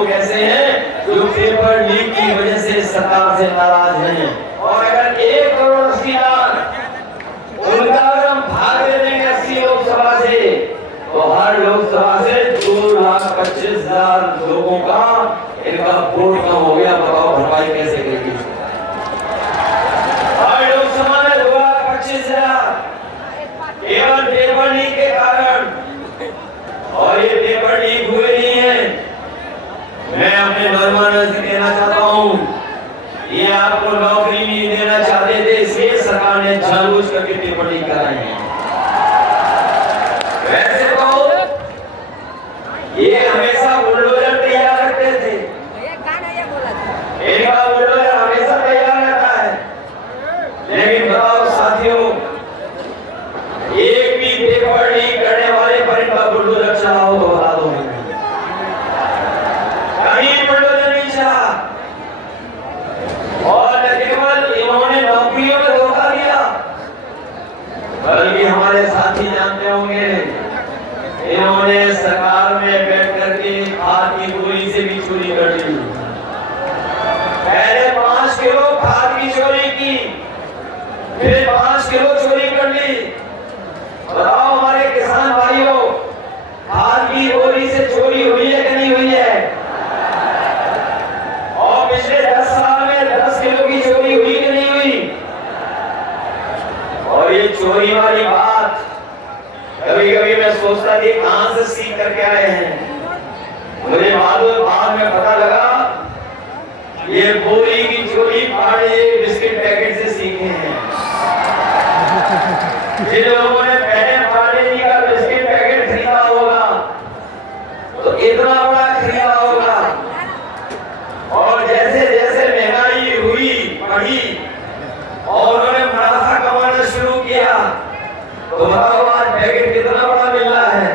लोग ऐसे हैं जो पेपर लीक की वजह से सरकार से नाराज हैं। और अगर 1 करोड़ 80 लाख उनका अगर हम भाग दे देंगे 80 लोकसभा से, तो हर लोकसभा से 2,25,000 लोगों का इनका वोट कम हो गया। बताओ भरपाई कैसे करेगी? हर लोकसभा में 2,25,000 केवल पेपर लीक के कारण। और ये पेपर लीक हुए नहीं है। मैं अपने नौजवानों से कहना चाहता हूँ, ये आपको नौकरी नहीं देना चाहते थे, इसलिए सरकार ने जानबूझ करके पेपर लीक कराए हैं। वैसे तो ये हमेशा बुलडोजर तैयार रखते थे, इनका बुलडोजर हमेशा तैयार रहता है। लेकिन बताओ साथियों, एक भी पेपर लीक करने वाले पर इनका बुलडोजर चला हो तो बता दो। कहीं बुलडोजर नहीं चला। और न केवल इन्होंने नौकरियों में धोखा दिया, बल्कि हमारे साथी जानते होंगे, इन्होंने सरकार में बैठ करके खाद की गोली से भी चोरी कर ली। पहले 5 किलो खाद की चोरी की, फिर 5 किलो चोरी कर ली। बताओ हमारे किसान भाइयों, खाद की गोली से चोरी हुई है कि नहीं हुई है? और पिछले 10 साल में 10 किलो की चोरी हुई कि नहीं हुई? और ये चोरी वाली बात कभी कभी मैं सोचता थी कहां से सीख करके आए हैं। मुझे मालूम बाद में पता लगा ये बोरी की चोरी पाड़े बिस्किट पैकेट से सीखे हैं। जिन लोगों ने पहले पाड़े का बिस्किट पैकेट खरीदा होगा तो इतना बड़ा खरीदा होगा, और जैसे जैसे महंगाई हुई बढ़ी और उन्होंने मुनाफा कमाना शुरू किया, तो बताओ आज पैकेट कितना बड़ा मिल रहा है?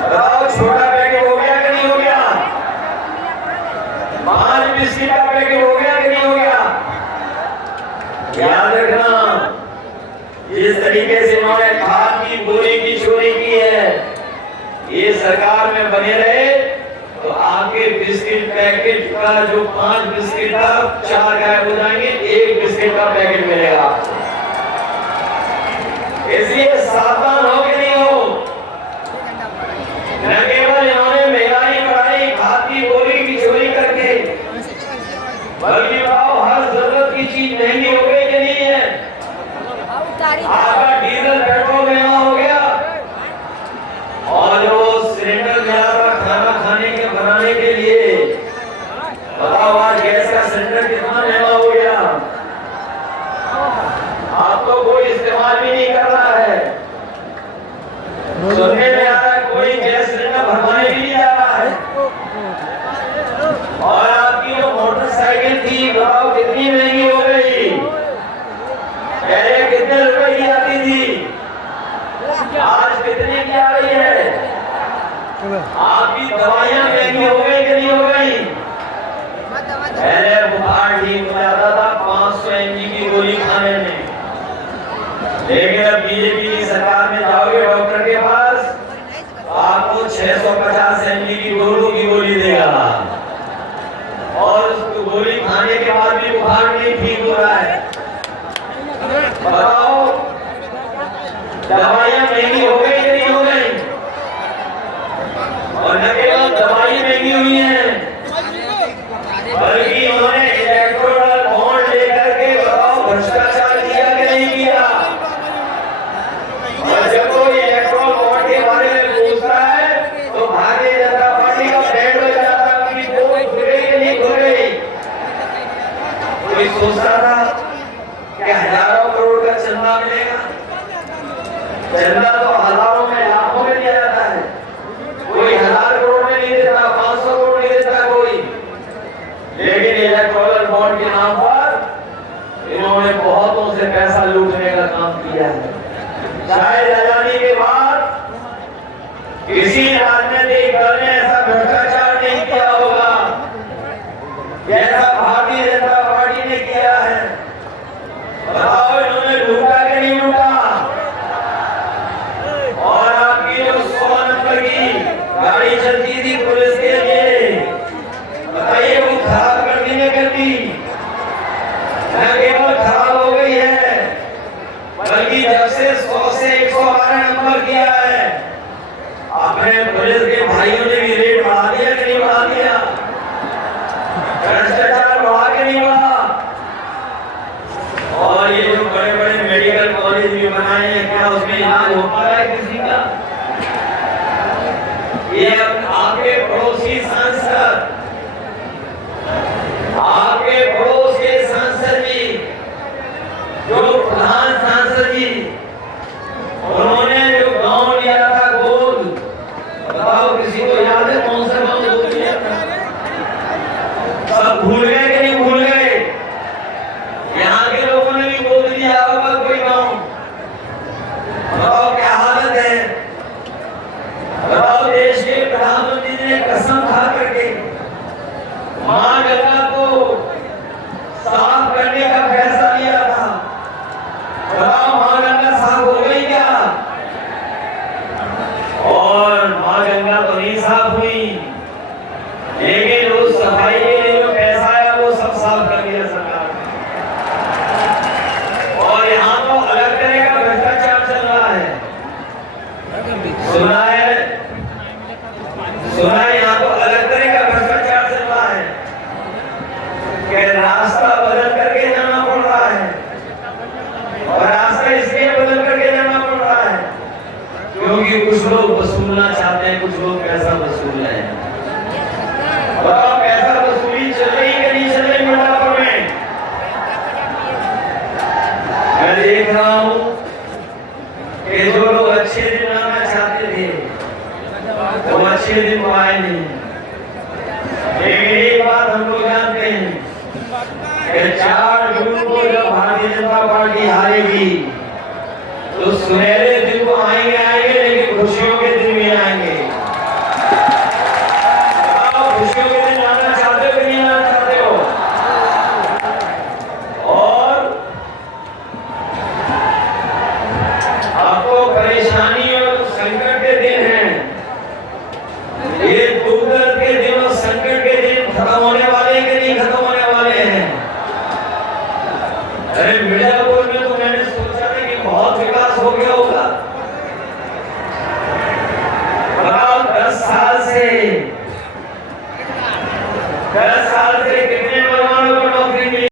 बताओ छोटा पैकेट हो गया कि नहीं हो गया? 5 बिस्किट का पैकेट हो गया कि नहीं हो गया? याद रखना, जिस तरीके से इन्होंने खाद की बोरी की चोरी की है, ये सरकार में बने रहे तो आपके बिस्किट पैकेट का जो 5 बिस्किट था 4 गायब हो जाएंगे, 1 बिस्किट का पैकेट मिलेगा। इसलिए सावधान हो कि नहीं हो? न केवल इन्होंने महंगाई बढ़ाई खाद की बोरी की चोरी करके, बल्कि बताओ हर जरूरत की चीज महंगी हो गई कि नहीं है? आपका डीजल पेट्रोल महंगा हो गया, और जो सिलेंडर मिला था खाना खाने के बनाने के लिए, बताओ आज गैस का सिलेंडर कितना महंगा हो गया। आप तो कोई इस्तेमाल भी नहीं कर रहा है। सुनने में आ रहा है कोई गैस सिलेंडर भरवाने भी नहीं जा रहा है। और आपकी जो मोटरसाइकिल थी, बताओ कितनी महंगी हो गई। पहले कितने रुपए की आती थी, आज कितने की आ रही है? आपकी दवाइयां महंगी हो गई कि नहीं हो गई? पहले बुखार ठीक हो जाता था 500 mg की गोली खाने में, लेकिन अब बीजेपी की सरकार में जाओगे डॉक्टर के पास, आपको 650 mg की गोली देगा, और उस गोली खाने के बाद भी बुखार नहीं ठीक हो रहा है। बताओ दवाइयां महंगी हो गई कि नहीं हो गई? और न केवल दवाई महंगी हुई है, बल्कि उन्होंने इलेक्टोरल बॉन्ड लेकर के बताओ भ्रष्टाचार किया कि नहीं किया? और जब कोई इलेक्टोरल बॉन्ड के बारे में पूछता है तो भारतीय जनता पार्टी का बैंड बज जाता है कि वोट खुले कि नहीं खुले। कोई सोचता था कि हजारों करोड़ का चंदा मिलेगा, चंदा तो हजारों में लाखों में दिया जाता है, कोई 1000 करोड़ में नहीं देता, 500 करोड़ नहीं देता कोई। लेकिन इलेक्टोरल बॉन्ड के नाम पर इन्होंने बहुतों से पैसा लूटने का काम किया है। शायद आजादी के बाद किसी राजनीतिक दल ने ऐसा भ्रष्टाचार नहीं किया होगा जैसा भारतीय जनता पार्टी ने किया है। बताओ इन्होंने लूटा कि नहीं लूटा? और आपकी जो 100 नंबर की गाड़ी चलती थी पुलिस के कसम खा करके मां गंगा को साफ करने का फैसला लिया था। बताओ मां गंगा साफ हो गई क्या? और मां गंगा तो नहीं साफ हुई, लेकिन उस सफाई के लिए जो पैसा आया वो सब साफ कर दिया सरकार। और यहाँ तो अलग तरह का भ्रष्टाचार चल रहा है। सुना है यहाँ तो अलग तरह का भ्रष्टाचार चल रहा है कि रास्ता बदल करके जाना पड़ रहा है। और रास्ता इसलिए बदल करके जाना पड़ रहा है क्योंकि कुछ लोग वसूलना चाहते हैं, कुछ लोग पैसा वसूल रहे हैं। बताओ पैसा वसूली चल रही कि नहीं चल रही मिर्जापुर में? मैं देख रहा हूं कि जो लोग अच्छे दिन आना चाहते थे वो अच्छे दिन को आए नहीं। लेकिन एक बात हम लोग जानते हैं कि 4 जून को जब भारतीय जनता पार्टी हारेगी तो सुनहरे दिन को आएंगे, लेकिन खुशियों के दिन भी आएंगे। खुशियों के दिन आना चाहते हो कि नहीं आना चाहते हो? और आपको परेशानी और संकट के दिन हैं, ये दुख दर्द के दिन और संकट के दिन खत्म होने वाले कि नहीं खत्म होने वाले हैं? अरे